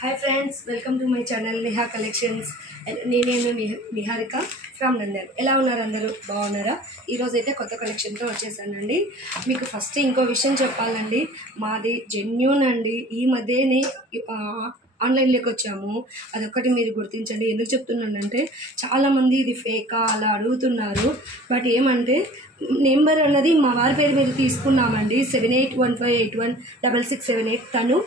Hi friends, welcome to my channel Neha Collections. నేను Niharika from Nandan. ఎలా ఉన్నారు అందరూ? బాగున్నారా? ఈరోజు అయితే కొత్త కలెక్షన్తో వచ్చేసానండి. మీకు ఫస్ట్ ఇంకో విషయం చెప్పాలండి, మాది జెన్యూన్ అండి. ఈ మధ్యనే ఆన్లైన్లోకి వచ్చాము, అదొక్కటి మీరు గుర్తించండి. ఎందుకు చెప్తున్నానంటే చాలామంది ఇది ఫేకా అలా అడుగుతున్నారు. బట్ ఏమంటే నెంబర్ అన్నది మా వారి పేరు మీద తీసుకున్నామండి. 7815816678. తను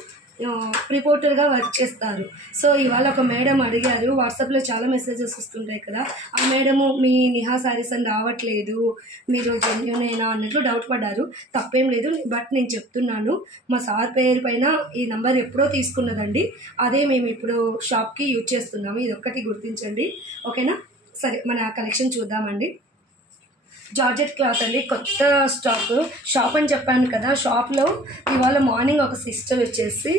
రిపోర్టర్గా వర్క్ చేస్తారు. సో ఇవాళ ఒక మేడం అడిగారు, వాట్సాప్లో చాలా మెసేజెస్ వస్తుంటాయి కదా, ఆ మేడము మీ నిహా శారీస్ అని రావట్లేదు, మీరు జెన్యూనేనా అన్నట్లు డౌట్ పడ్డారు. తప్పేం లేదు, బట్ నేను చెప్తున్నాను, మా సార్ పేరు పైన ఈ నంబర్ ఎప్పుడో తీసుకున్నదండి, అదే మేము ఇప్పుడు షాప్కి యూజ్ చేస్తున్నాము. ఇది ఒక్కటి గుర్తించండి, ఓకేనా? సరే, మన కలెక్షన్ చూద్దామండి. జార్జెట్ క్లాత్ అండి, కొత్త షాప్ అని చెప్పాను కదా. షాప్లో ఇవాళ మార్నింగ్ ఒక సిస్టర్ వచ్చేసి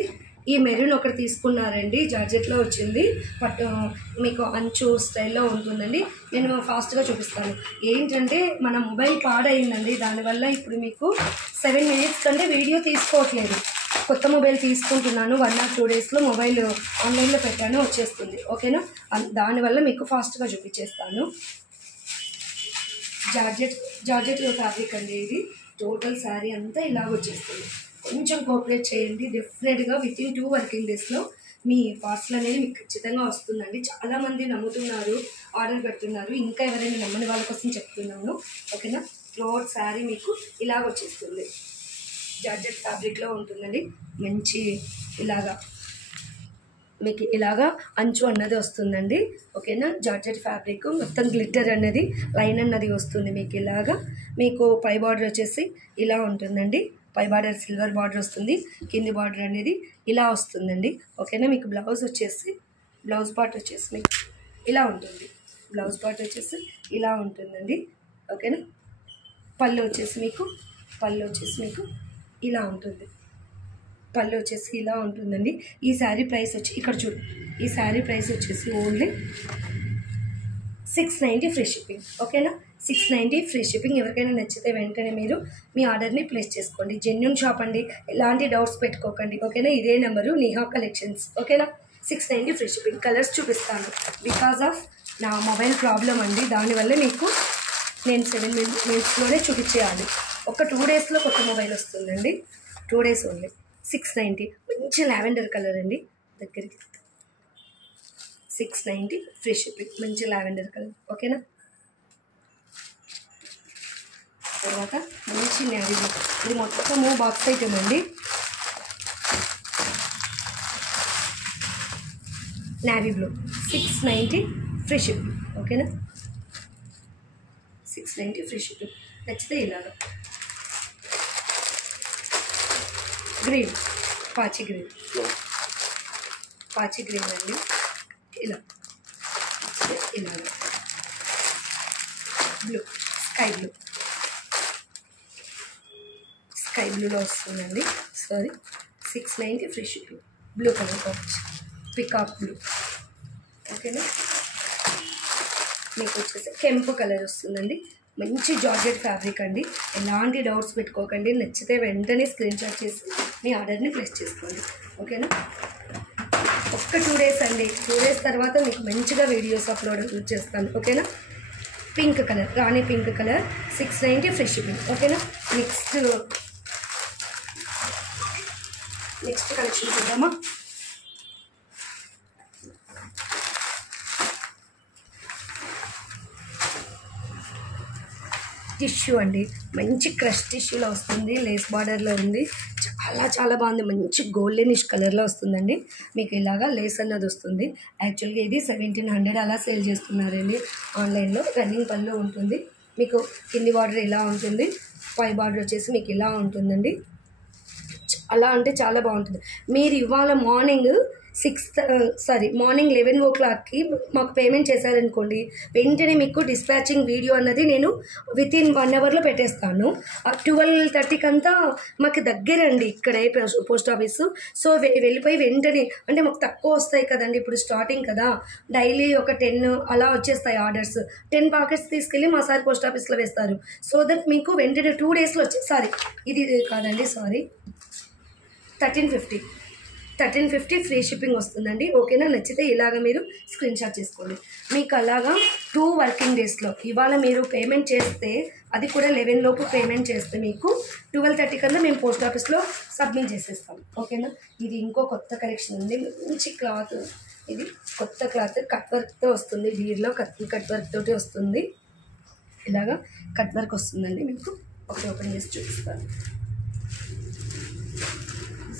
ఈ మెరూన్ ఒకటి తీసుకున్నారండి. జార్జెట్లో వచ్చింది, బట్ మీకు అంచు స్టైల్లో ఉంటుందండి. నేను ఫాస్ట్గా చూపిస్తాను. ఏంటంటే మన మొబైల్ పాడైందండి, దానివల్ల ఇప్పుడు మీకు 7 minutes కంటే వీడియో తీసుకోవట్లేదు. కొత్త మొబైల్ తీసుకుంటున్నాను, 1 or 2 daysలో మొబైల్ ఆన్లైన్లో పెట్టాను, వచ్చేస్తుంది, ఓకేనా? దానివల్ల మీకు ఫాస్ట్గా చూపించేస్తాను. జార్జెట్ ఫ్యాబ్రిక్ అండి. ఇది టోటల్ శారీ అంతా ఇలాగ వచ్చేస్తుంది. కొంచెం కోఆపరేట్ చేయండి, డెఫినెట్గా వితిన్ 2 working daysలో మీ పార్సల్ అనేది మీకు ఖచ్చితంగా వస్తుందండి. చాలామంది నమ్ముతున్నారు, ఆర్డర్ పెడుతున్నారు. ఇంకా ఎవరైనా నమ్మని వాళ్ళ కోసం చెప్తున్నాను, ఓకేనా? థ్రోట్ శారీ మీకు ఇలాగ వచ్చేస్తుంది. జార్జెట్ ఫ్యాబ్రిక్లో ఉంటుందండి. మంచి ఇలాగా మీకు ఇలాగా అంచు అన్నది వస్తుందండి, ఓకేనా? జార్జెట్ ఫ్యాబ్రిక్ మొత్తం గ్లిట్టర్ అన్నది లైన్ అన్నది వస్తుంది మీకు ఇలాగా. మీకు పై బార్డర్ వచ్చేసి ఇలా ఉంటుందండి. పై బార్డర్ సిల్వర్ బార్డర్ వస్తుంది, కింది బార్డర్ అనేది ఇలా వస్తుందండి, ఓకేనా? మీకు బ్లౌజ్ పార్ట్ వచ్చేసి మీకు ఇలా ఉంటుంది. బ్లౌజ్ పార్ట్ వచ్చేసి ఇలా ఉంటుందండి, ఓకేనా? పళ్ళు వచ్చేసి మీకు ఇలా ఉంటుంది. పళ్ళు వచ్చేసి ఇలా ఉంటుందండి. ఈ శారీ ప్రైస్ వచ్చి ఇక్కడ చూడు, ఈ శారీ ప్రైస్ వచ్చేసి ఓన్లీ 690 ఫ్రీ షిప్పింగ్, ఓకేనా? 690 ఫ్రీ షిప్పింగ్. ఎవరికైనా నచ్చితే వెంటనే మీరు మీ ఆర్డర్ని ప్లేస్ చేసుకోండి. జెన్యూన్ షాప్ అండి, ఎలాంటి డౌట్స్ పెట్టుకోకండి, ఓకేనా? ఇదే నెంబరు, నిహా కలెక్షన్స్, ఓకేనా? 690 ఫ్రీ షిప్పింగ్. కలర్స్ చూపిస్తాను, బికాజ్ ఆఫ్ నా మొబైల్ ప్రాబ్లం అండి, దానివల్ల మీకు నేను 7 minutesలోనే చూపించేయాలి. ఒక 2 daysలో కొత్త మొబైల్ వస్తుందండి, 2 days ఓన్లీ. 690, మంచి లావెండర్ కలర్ అండి, దగ్గరికి 690 ఫ్రీ షిప్పింగ్. మంచి లావెండర్ కలర్, ఓకేనా? తర్వాత మంచి నేవీ బ్లూ, ఇది మొత్తము బాక్స్ ఐటమ్ అండి. నేవీ బ్లూ 690 ఫ్రీ షిప్పింగ్, ఓకేనా? 690 ఫ్రీ షిప్పింగ్. నచ్చితే ఇలాగా గ్రీన్, పాచి గ్రీన్ అండి, ఇలా బ్లూ, స్కై బ్లూలో వస్తుందండి. Sorry, 690 free shipping. Blue colour కావచ్చు, పికాక్ బ్లూ, ఓకేనా? మీకు వచ్చేసి కెంపు కలర్ వస్తుందండి. మంచి జార్జెట్ ఫ్యాబ్రిక్ అండి, ఎలాంటి డౌట్స్ పెట్టుకోకండి. నచ్చితే వెంటనే స్క్రీన్ షాట్ చేసి మీ ఆర్డర్ని ప్లేస్ చేసుకోండి, ఓకేనా? ఒక్క 2 days అండి, 2 days తర్వాత మీకు మంచిగా వీడియోస్ అప్లోడ్ చేస్తాను, ఓకేనా? పింక్ కలర్, రాణి పింక్ కలర్, 690 ఫ్రీ షిప్పింగ్, ఓకేనా? నెక్స్ట్ కలెక్షన్ చూద్దామా? టిష్యూ అండి, మంచి క్రష్ టిష్యూలో వస్తుంది, లేస్ బార్డర్లో ఉంది, చాలా బాగుంది. మంచి గోల్డెనిష్ కలర్లో వస్తుందండి. మీకు ఇలాగా లేస్ అన్నది వస్తుంది. యాక్చువల్గా ఇది 1700 అలా సేల్ చేస్తున్నారండి ఆన్లైన్లో. రన్నింగ్ పళ్ళు ఉంటుంది. మీకు కింది బార్డర్ ఇలా ఉంటుంది, పై బార్డర్ వచ్చేసి మీకు ఇలా ఉంటుందండి. చాలా బాగుంటుంది. మీరు ఇవాళ మార్నింగ్ 11 o'clockకి మాకు పేమెంట్ చేశారనుకోండి, వెంటనే మీకు డిస్పాచింగ్ వీడియో అన్నది నేను వితిన్ 1 hourలో పెట్టేస్తాను. 12:30కి అంతా మాకు దగ్గరండి ఇక్కడే పోస్ట్ ఆఫీసు. సో వెళ్ళిపోయి వెంటనే, అంటే మాకు తక్కువ వస్తాయి కదండి, ఇప్పుడు స్టార్టింగ్ కదా, డైలీ ఒక 10 అలా వచ్చేస్తాయి ఆర్డర్స్. 10 packets తీసుకెళ్ళి మా సార్ పోస్ట్ ఆఫీస్లో వేస్తారు. సో దట్ మీకు వెంటనే 2 daysలో ఇది కాదండి, 1350 1350 ఫ్రీ షిప్పింగ్ వస్తుందండి. ఓకేనా? నచ్చితే ఇలాగ మీరు స్క్రీన్ షాట్ చేసుకోండి. మీకు అలాగా 2 వర్కింగ్ డేస్లో ఇవాళ మీరు పేమెంట్ చేస్తే, అది కూడా 11 లోపు పేమెంట్ చేస్తే మీకు 12:30 కన్నా మేము పోస్ట్ ఆఫీస్లో సబ్మిట్ చేసేస్తాం. ఓకేనా? ఇది ఇంకో కొత్త కలెక్షన్ ఉంది. మంచి క్లాత్, ఇది కొత్త క్లాత్ కట్ వర్క్తో వస్తుంది. బీర్లో కట్ వర్క్ తోటి వస్తుంది. ఇలాగా కట్ వర్క్ వస్తుందండి. మీకు ఒకటి ఓపెన్ చేసి చూపిస్తాను.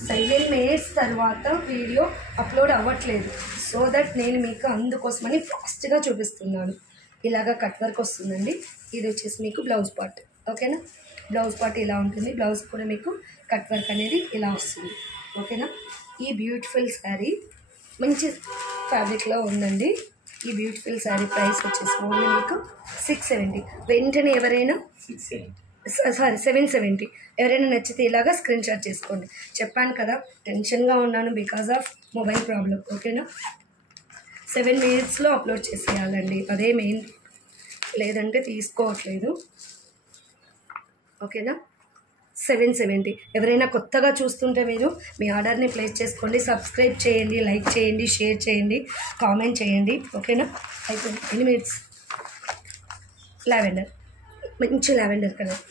7 minutes తర్వాత వీడియో అప్లోడ్ అవ్వట్లేదు. సో దట్ నేను మీకు అందుకోసమని ఫాస్ట్గా చూపిస్తున్నాను. ఇలాగ కట్ వర్క్ వస్తుందండి. ఇది వచ్చేసి మీకు బ్లౌజ్ పార్ట్. ఓకేనా? బ్లౌజ్ పార్ట్ ఇలా ఉంటుంది. బ్లౌజ్ కూడా మీకు కట్ వర్క్ అనేది ఇలా వస్తుంది. ఓకేనా? ఈ బ్యూటిఫుల్ శారీ మంచి ఫ్యాబ్రిక్లో ఉందండి. ఈ బ్యూటిఫుల్ శారీ ప్రైస్ వచ్చేసి ఓన్లీ మీకు 670. వెంటనే ఎవరైనా 770 ఎవరైనా నచ్చితే ఇలాగా స్క్రీన్ షాట్ చేసుకోండి. చెప్పాను కదా టెన్షన్గా ఉన్నాను బికాజ్ ఆఫ్ మొబైల్ ప్రాబ్లం. ఓకేనా? 7 minutesలో అప్లోడ్ చేసేయాలండి. అదే మెయిన్, లేదంటే తీసుకోవట్లేదు. ఓకేనా? 770. ఎవరైనా కొత్తగా చూస్తుంటే మీరు మీ ఆర్డర్ని ప్లేస్ చేసుకోండి. సబ్స్క్రైబ్ చేయండి, లైక్ చేయండి, షేర్ చేయండి, కామెంట్ చేయండి. ఓకేనా? అయిపోయింది. 10 minutes. లావెండర్, మంచి లావెండర్ కలర్.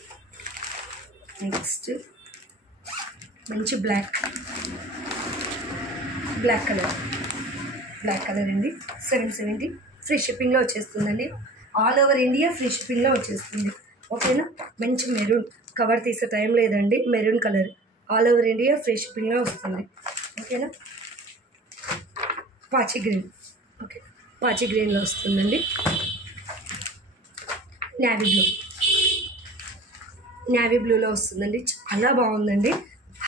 నెక్స్ట్ మంచి బ్లాక్ కలర్ అండి. 770 ఫ్రీ షిప్పింగ్లో వచ్చేస్తుందండి. ఆల్ ఓవర్ ఇండియా ఫ్రీ షిప్పింగ్లో వచ్చేస్తుంది. ఓకేనా? మంచి మెరూన్, కవర్ తీసే టైం లేదండి. Maroon colour all over India free షిప్పింగ్లో వస్తుంది. ఓకేనా? పాచి గ్రీన్. ఓకే, పాచి గ్రీన్లో వస్తుందండి. నేవీ బ్లూలో వస్తుందండి. చాలా బాగుందండి.